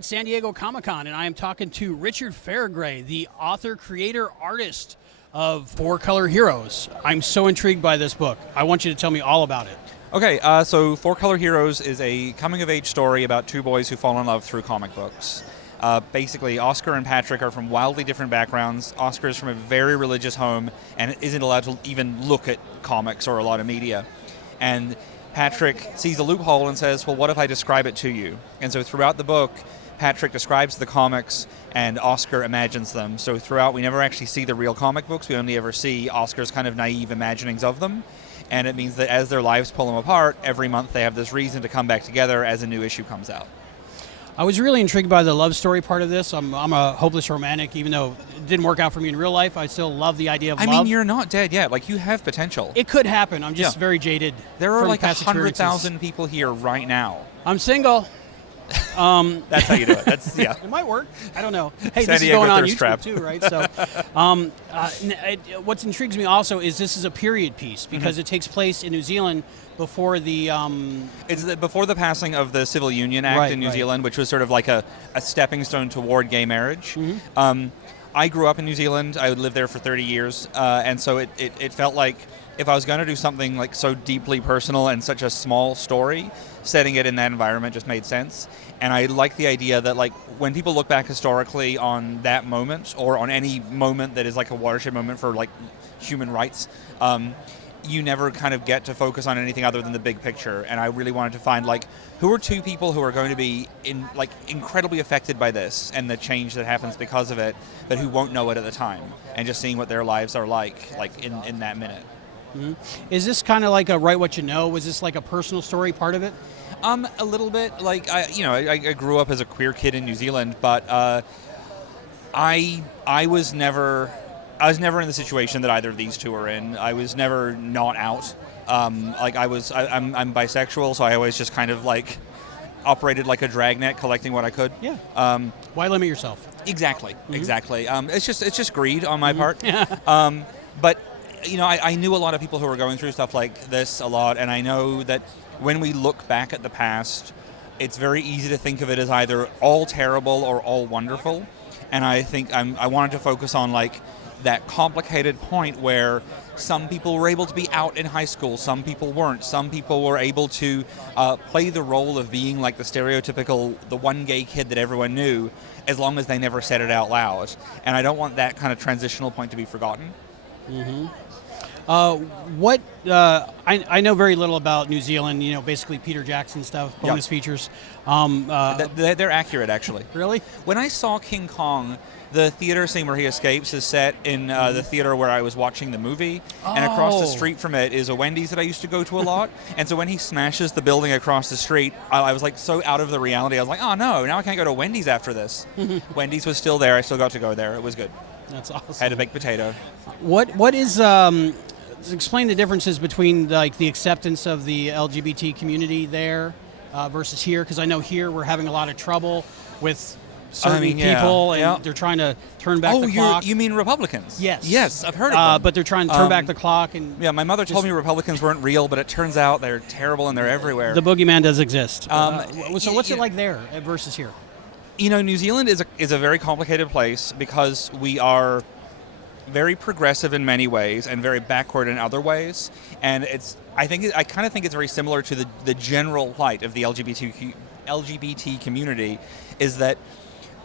at San Diego Comic-Con, and I am talking to Richard Fairgray, the author, creator, artist of Four Color Heroes. I'm so intrigued by this book. I want you to tell me all about it. Okay, so Four Color Heroes is a coming-of-age story about two boys who fall in love through comic books. Basically, Oscar and Patrick are from wildly different backgrounds. Oscar is from a very religious home and isn't allowed to even look at comics or a lot of media. And Patrick sees a loophole and says, well, what if I describe it to you? And so throughout the book, Patrick describes the comics and Oscar imagines them. So throughout, we never actually see the real comic books. We only ever see Oscar's kind of naive imaginings of them. And it means that as their lives pull them apart, every month they have this reason to come back together as a new issue comes out. I was really intrigued by the love story part of this. I'm a hopeless romantic, even though it didn't work out for me in real life. I still love the idea of love. I mean, you're not dead yet. Like, you have potential. It could happen. I'm just very jaded. There are like past 100,000 people here right now. I'm single. That's how you do it. That's It might work. I don't know. Hey, San this Diego is going on Thirst YouTube Trap. too, right? So, what intrigues me also is this is a period piece because it takes place in New Zealand before the. It's before the passing of the Civil Union Act in New Zealand, which was sort of like a stepping stone toward gay marriage. I grew up in New Zealand. I lived there for 30 years, and so it felt like if I was going to do something like so deeply personal and such a small story, setting it in that environment just made sense. And I like the idea that, like, when people look back historically on that moment or on any moment that is like a watershed moment for like human rights, you never kind of get to focus on anything other than the big picture. And I really wanted to find, like, who are two people who are going to be incredibly affected by this and the change that happens because of it, but who won't know it at the time, and just seeing what their lives are like in that minute. Is this kind of like a write what you know? Was this like a personal story part of it? A little bit. Like, I grew up as a queer kid in New Zealand, but I was never in the situation that either of these two are in. I was never not out. I'm bisexual, so I always just kind of like operated like a dragnet, collecting what I could. Yeah. Why limit yourself? Exactly. It's just greed on my part. But I knew a lot of people who were going through stuff like this a lot, and I know that when we look back at the past, it's very easy to think of it as either all terrible or all wonderful. And I think I wanted to focus on like that complicated point where some people were able to be out in high school, some people weren't. Some people were able to play the role of being like the stereotypical, the one gay kid that everyone knew, as long as they never said it out loud. And I don't want that kind of transitional point to be forgotten. I know very little about New Zealand, basically Peter Jackson stuff, bonus features. They're accurate, actually. Really? When I saw King Kong, the theater scene where he escapes is set in the theater where I was watching the movie, and across the street from it is a Wendy's that I used to go to a lot. And so when he smashes the building across the street, I was like so out of the reality. I was like, oh no, now I can't go to Wendy's after this. Wendy's was still there. I still got to go there. It was good. That's awesome. Had a baked potato. What is explain the differences between like the acceptance of the LGBT community there versus here? Because I know here we're having a lot of trouble with certain people, and they're trying to turn back the clock. You mean Republicans? Yes, I've heard of them. but they're trying to turn back the clock. And my mother told me Republicans weren't real, but it turns out they're terrible and they're everywhere. The boogeyman does exist. So what's it like there versus here? New Zealand is a very complicated place because we are very progressive in many ways and very backward in other ways. And I kind of think it's very similar to the general plight of the LGBT community, is that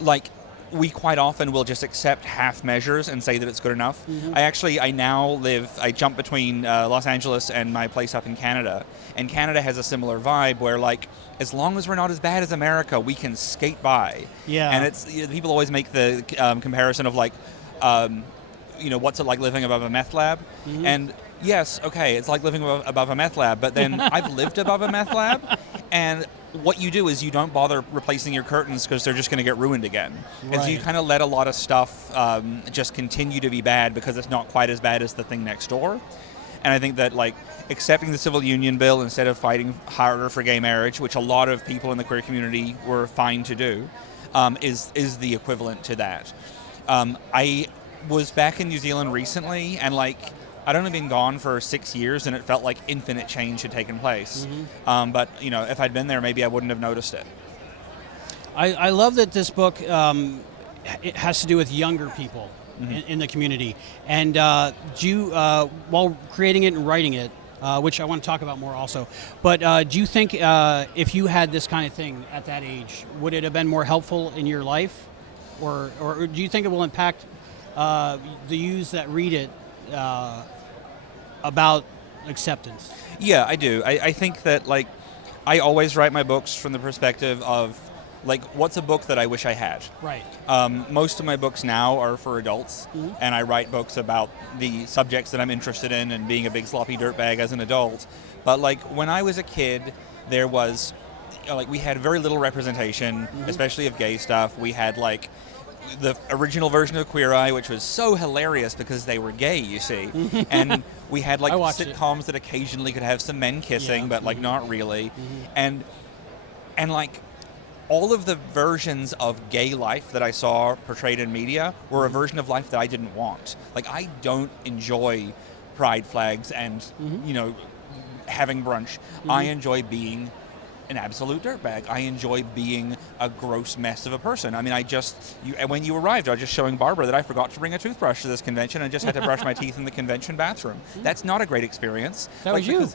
like we quite often will just accept half measures and say that it's good enough. I jump between Los Angeles and my place up in Canada, and Canada has a similar vibe where like as long as we're not as bad as America, we can skate by. And people always make the comparison of like what's it like living above a meth lab? And yes, okay, it's like living above a meth lab, but then I've lived above a meth lab, and what you do is you don't bother replacing your curtains because they're just going to get ruined again. Right. And so you kind of let a lot of stuff just continue to be bad because it's not quite as bad as the thing next door. And I think that like accepting the Civil Union Bill instead of fighting harder for gay marriage, which a lot of people in the queer community were fine to do, is the equivalent to that. I was back in New Zealand recently, and like I'd only been gone for 6 years, and it felt like infinite change had taken place. But if I'd been there, maybe I wouldn't have noticed it. I love that this book it has to do with younger people in the community. And do you, while creating it and writing it, which I want to talk about more also, but do you think if you had this kind of thing at that age, would it have been more helpful in your life? Or do you think it will impact the youths that read it about acceptance? Yeah, I do. I think that, like, I always write my books from the perspective of, like, what's a book that I wish I had? Right. Most of my books now are for adults, and I write books about the subjects that I'm interested in and being a big sloppy dirtbag as an adult. But, like, when I was a kid, there was, like, we had very little representation, especially of gay stuff. We had, like, the original version of Queer Eye, which was so hilarious because they were gay, you see. And we had, like, sitcoms that occasionally could have some men kissing, but, like, not really. And like, all of the versions of gay life that I saw portrayed in media were a version of life that I didn't want. Like, I don't enjoy pride flags and, you know, having brunch. I enjoy being an absolute dirtbag. I enjoy being a gross mess of a person. I mean, when you arrived, I was just showing Barbara that I forgot to bring a toothbrush to this convention and just had to brush my teeth in the convention bathroom. That's not a great experience. That was you.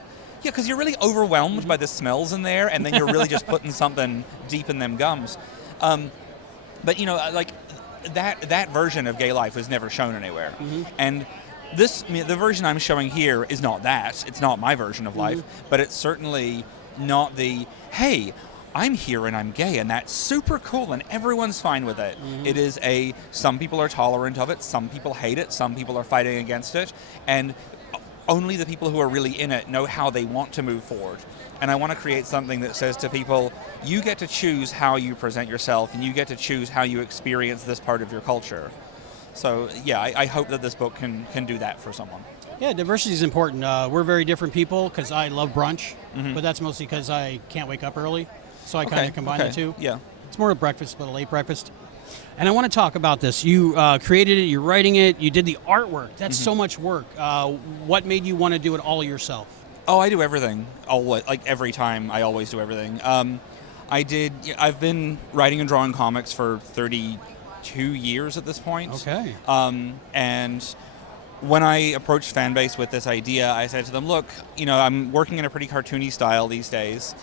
Yeah, because you're really overwhelmed by the smells in there, and then you're really just putting something deep in them gums. But, you know, like, that version of gay life was never shown anywhere. And the version I'm showing here is not that. It's not my version of life, but it's certainly not the, hey, I'm here and I'm gay and that's super cool and everyone's fine with it. It is some people are tolerant of it, some people hate it, some people are fighting against it, and only the people who are really in it know how they want to move forward. And I want to create something that says to people, you get to choose how you present yourself and you get to choose how you experience this part of your culture. So yeah, I hope that this book can do that for someone. Yeah, diversity is important. We're very different people because I love brunch, but that's mostly because I can't wake up early. So I kind of combine the two. Yeah. It's more a breakfast, but a late breakfast. And I want to talk about this. You created it, you're writing it, you did the artwork. That's so much work. What made you want to do it all yourself? Oh, I do everything. Like, every time, I always do everything. I've been writing and drawing comics for 32 years at this point. Okay. And when I approached Fanbase with this idea, I said to them, look, you know, I'm working in a pretty cartoony style these days.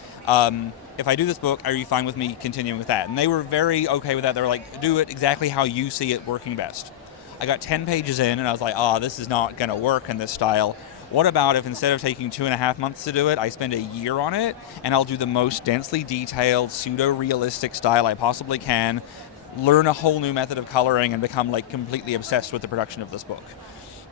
If I do this book, are you fine with me continuing with that? And they were very okay with that. They were like, do it exactly how you see it working best. I got 10 pages in, and I was like, this is not going to work in this style. What about if instead of taking 2.5 months to do it, I spend a year on it, and I'll do the most densely detailed, pseudo-realistic style I possibly can, learn a whole new method of coloring, and become, like, completely obsessed with the production of this book.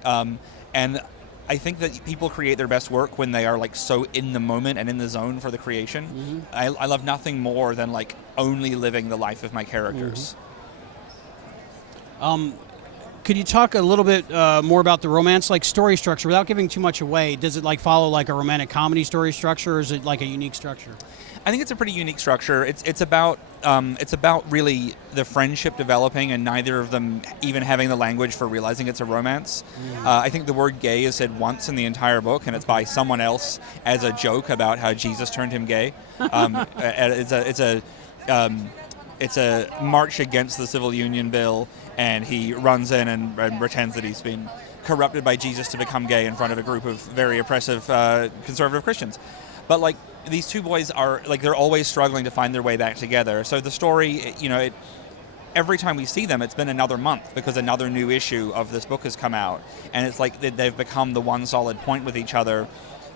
And I think that people create their best work when they are, like, so in the moment and in the zone for the creation. I love nothing more than, like, only living the life of my characters. Could you talk a little bit more about the romance, like, story structure, without giving too much away? Does it, like, follow, like, a romantic comedy story structure, or is it, like, a unique structure? I think it's a pretty unique structure. It's about really the friendship developing and neither of them even having the language for realizing it's a romance. I think the word gay is said once in the entire book, and it's by someone else as a joke about how Jesus turned him gay. It's a march against the civil union bill, and he runs in and pretends that he's been corrupted by Jesus to become gay in front of a group of very oppressive conservative Christians. But, like, these two boys are, like, they're always struggling to find their way back together. So the story, you know, every time we see them, it's been another month because another new issue of this book has come out. And it's like they've become the one solid point with each other.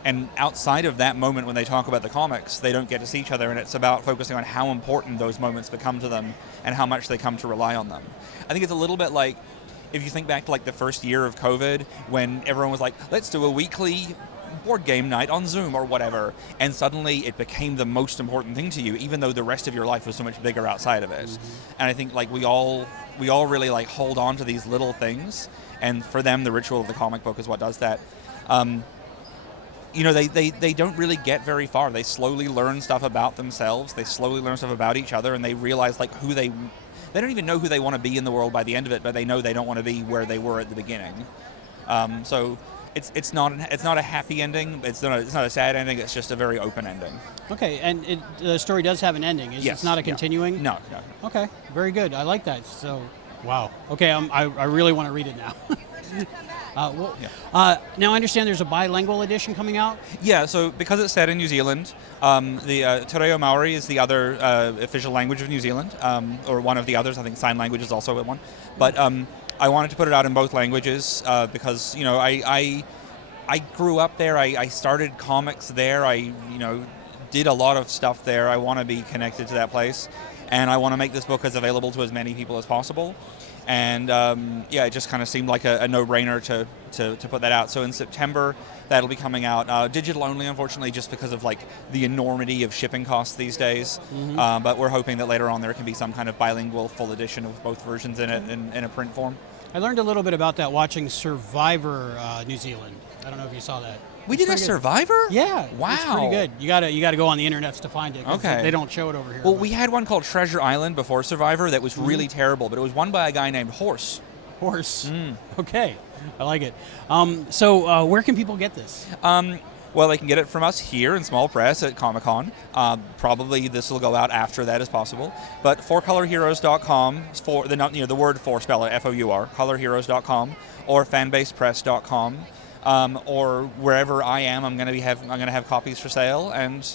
And outside of that moment when they talk about the comics, they don't get to see each other, and it's about focusing on how important those moments become to them and how much they come to rely on them. I think it's a little bit like, if you think back to, like, the first year of COVID, when everyone was like, let's do a weekly board game night on Zoom or whatever, and suddenly it became the most important thing to you, even though the rest of your life was so much bigger outside of it. And I think, like, we all really, like, hold on to these little things, and for them, the ritual of the comic book is what does that. You know, they don't really get very far. They slowly learn stuff about themselves, they slowly learn stuff about each other, and they realize, like, who they don't even know who they want to be in the world by the end of it, but they know they don't want to be where they were at the beginning. So it's not a happy ending. It's not a sad ending. It's just a very open ending. Okay, and the story does have an ending. Yes, It's not a yeah. continuing? No. Okay, very good. I like that. So, wow. Okay, I really want to read it now. Now I understand there's a bilingual edition coming out. Yeah, so because it's set in New Zealand, the Te Reo Maori is the other official language of New Zealand, or one of the others. I think sign language is also one. But I wanted to put it out in both languages because, I grew up there. I started comics there. I did a lot of stuff there. I want to be connected to that place, and I want to make this book as available to as many people as possible. And it just kind of seemed like a no-brainer to put that out. So in September, that'll be coming out digital only, unfortunately, just because of like the enormity of shipping costs these days. Mm-hmm. But we're hoping that later on there can be some kind of bilingual full edition of both versions in it in a print form. I learned a little bit about that watching Survivor New Zealand. I don't know if you saw that. We did a Survivor? Yeah. Wow. It's pretty good. You gotta go on the internets to find it. 'Cause Okay. They don't show it over here. Well, we had one called Treasure Island before Survivor that was really terrible, but it was won by a guy named Horse. Horse. Okay. I like it. So where can people get this? Well, they can get it from us here in small press at Comic-Con. Probably this will go out after that as possible. But forcolorheroes.com, for the word for, spell it F-O-U-R, colorheroes.com, or fanbasepress.com. Or wherever I am, I'm going to have copies for sale, and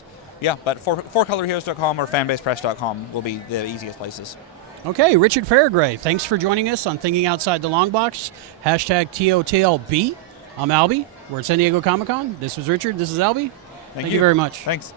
but forcolorheroes.com or fanbasepress.com will be the easiest places. Okay, Richard Fairgray, thanks for joining us on Thinking Outside the Longbox. Hashtag TOTLB. I'm Albie. We're at San Diego Comic-Con. This was Richard. This is Albie. Thank you very much. Thanks.